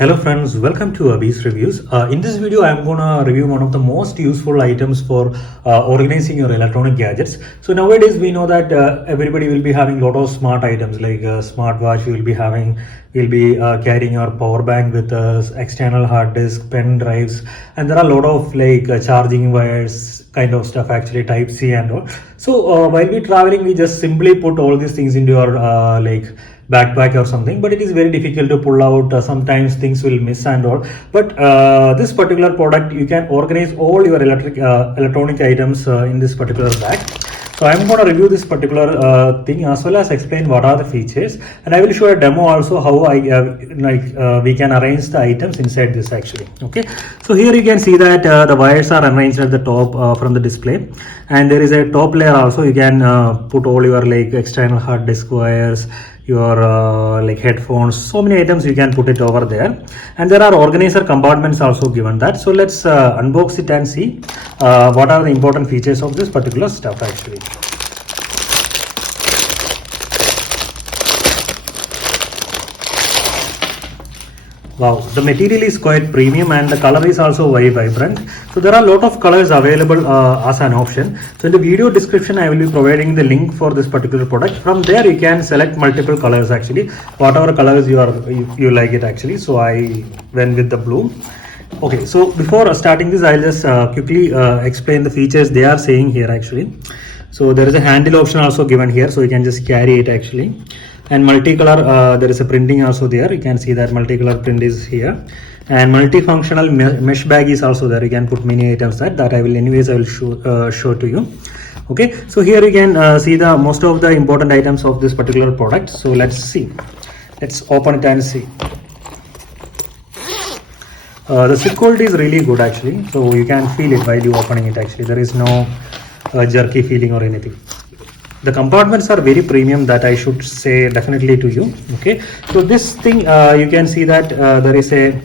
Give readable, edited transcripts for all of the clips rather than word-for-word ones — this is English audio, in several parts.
Hello friends, welcome to Abhi's Reviews. In this video, I'm gonna review one of the most useful items for organizing your electronic gadgets. So nowadays we know that everybody will be having a lot of smart items like smartwatch. We'll be carrying our power bank with external hard disk, pen drives, and there are a lot of like charging wires kind of stuff actually, type C and all. So while we traveling, we just simply put all these things into your like backpack or something, but it is very difficult to pull out. Sometimes things will miss and all, but this particular product, you can organize all your electronic items in this particular bag. So I'm going to review this particular thing as well as explain what are the features, and I will show a demo also how we can arrange the items inside this actually. Okay, so here you can see that the wires are arranged at the top from the display, and there is a top layer also. You can put all your like external hard disk wires, your like headphones, so many items you can put it over there, and there are organizer compartments also given that. So let's unbox it and see what are the important features of this particular stuff actually. Wow, the material is quite premium and the color is also very vibrant. So there are a lot of colors available as an option. So in the video description, I will be providing the link for this particular product. From there, you can select multiple colors actually, whatever colors you like it actually. So I went with the blue. Okay, so before starting this, I'll just quickly explain the features they are saying here actually. So there is a handle option also given here, so you can just carry it actually. And multicolor, there is a printing also there. You can see that multicolor print is here, and multifunctional mesh bag is also there. You can put many items that I will show to you. Okay, so here you can see the most of the important items of this particular product. So let's see. Let's open it and see. The zip quality is really good actually, so you can feel it while you opening it actually. There is no jerky feeling or anything. The compartments are very premium, that I should say definitely to you. Okay, so this thing you can see that there is a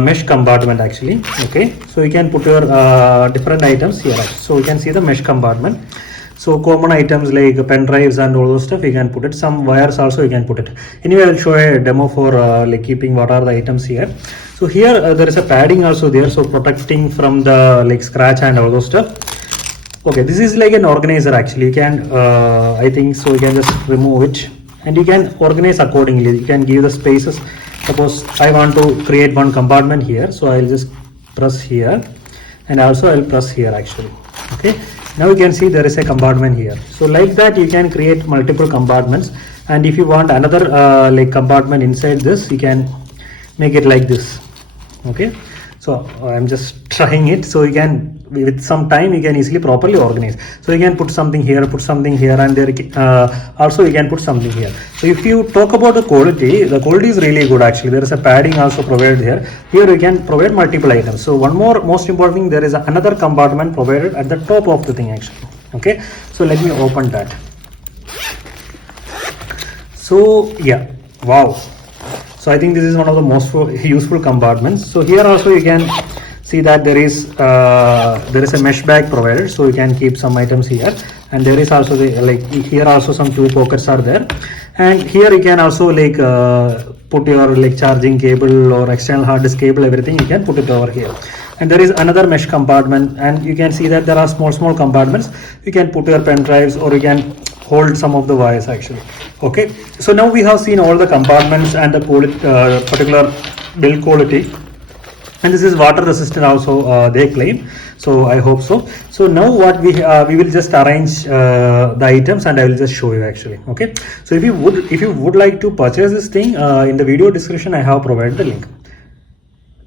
mesh compartment actually. Okay, so you can put your different items here. So you can see the mesh compartment. So common items like pen drives and all those stuff you can put it. Some wires also you can put it. Anyway, I'll show a demo for like keeping what are the items here. So here there is a padding also there, so protecting from the like scratch and all those stuff. Okay, this is like an organizer actually. You can I think so you can just remove it and you can organize accordingly. You can give the spaces. Suppose I want to create one compartment here, so I'll just press here, and also I'll press here actually. Okay, now you can see there is a compartment here. So like that you can create multiple compartments, and if you want another like compartment inside this, you can make it like this. Okay, so I'm just trying it, so you can, with some time, you can easily properly organize. So you can put something here, and there also you can put something here. So if you talk about the quality is really good actually. There is a padding also provided here. Here you can provide multiple items. So one more most important thing, there is another compartment provided at the top of the thing actually. Okay, so let me open that. So yeah, wow. So I think this is one of the most useful compartments. So here also you can see that there is a mesh bag provided, so you can keep some items here, and there is also the like here also some two pockets are there, and here you can also like put your like charging cable or external hard disk cable, everything you can put it over here. And there is another mesh compartment, and you can see that there are small compartments. You can put your pen drives, or you can hold some of the wires actually. Okay, so now we have seen all the compartments and the particular build quality, and this is water resistant also they claim, so I hope so. So now what we will just arrange the items, and I will just show you actually. Okay, so if you would like to purchase this thing, in the video description I have provided the link.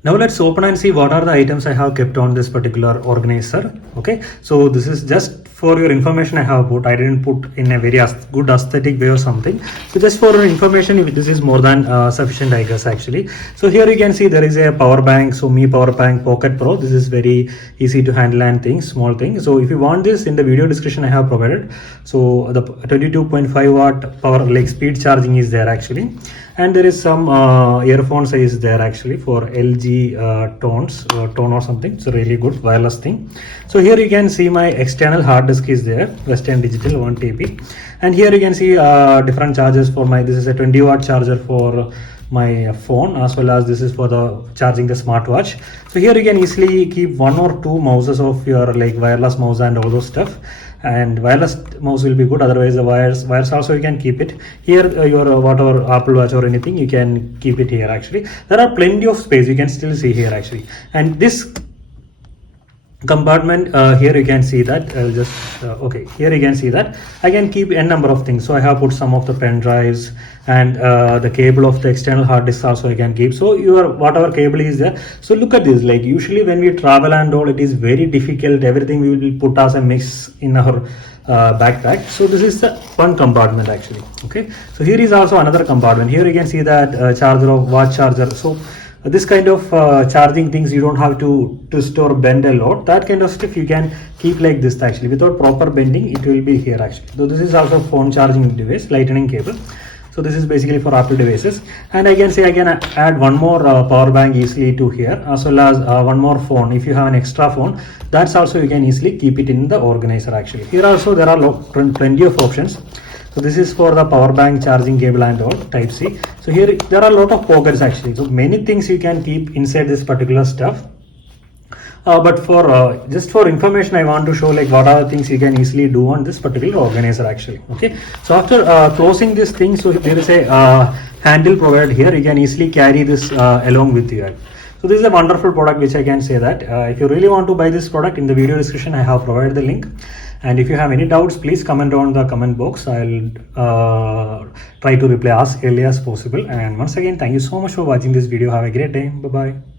Now let's open and see what are the items I have kept on this particular organizer. Okay, so this is just for your information I have put. I didn't put in a very good aesthetic way or something. So just for your information, this is more than sufficient I guess actually. So here you can see there is a power bank. So Mi Power Bank Pocket Pro. This is very easy to handle and things, small thing. So if you want this, in the video description I have provided. So the 22.5 watt power like speed charging is there actually. And there is some earphone size there actually for LG tone or something. It's a really good wireless thing. So here you can see my external hard disk is there, Western Digital 1 TB, and here you can see different chargers for my, this is a 20 watt charger for my phone, as well as this is for the charging the smartwatch. So here you can easily keep 1 or 2 mouses of your like wireless mouse and all those stuff, and wireless mouse will be good, otherwise the wires also you can keep it here. Your whatever Apple Watch or anything, you can keep it here. Actually there are plenty of space, you can still see here actually. And this compartment, here you can see that I'll just okay, here you can see that I can keep n number of things. So I have put some of the pen drives, and the cable of the external hard disk also I can keep. So your whatever cable is there. So look at this, like usually when we travel and all, it is very difficult, everything we will put as a mix in our backpack. So this is the one compartment actually. Okay, so here is also another compartment. Here you can see that charger of watch charger. So this kind of charging things, you don't have to twist or bend a lot. That kind of stuff you can keep like this actually, without proper bending it will be here actually. So this is also phone charging device, lightning cable. So this is basically for Apple devices. And I can say I can add one more power bank easily to here, as well as one more phone. If you have an extra phone, that's also you can easily keep it in the organizer actually. Here also there are plenty of options. So this is for the power bank, charging cable and all, type C. So here there are a lot of pockets actually. So many things you can keep inside this particular stuff. But for just for information, I want to show like what are the things you can easily do on this particular organizer actually. Okay, so after closing this thing, so there is a handle provided here. You can easily carry this along with you. So this is a wonderful product which I can say that if you really want to buy this product, in the video description I have provided the link. And if you have any doubts, please comment on the comment box. I'll try to reply as early as possible. And once again, thank you so much for watching this video. Have a great day. Bye bye.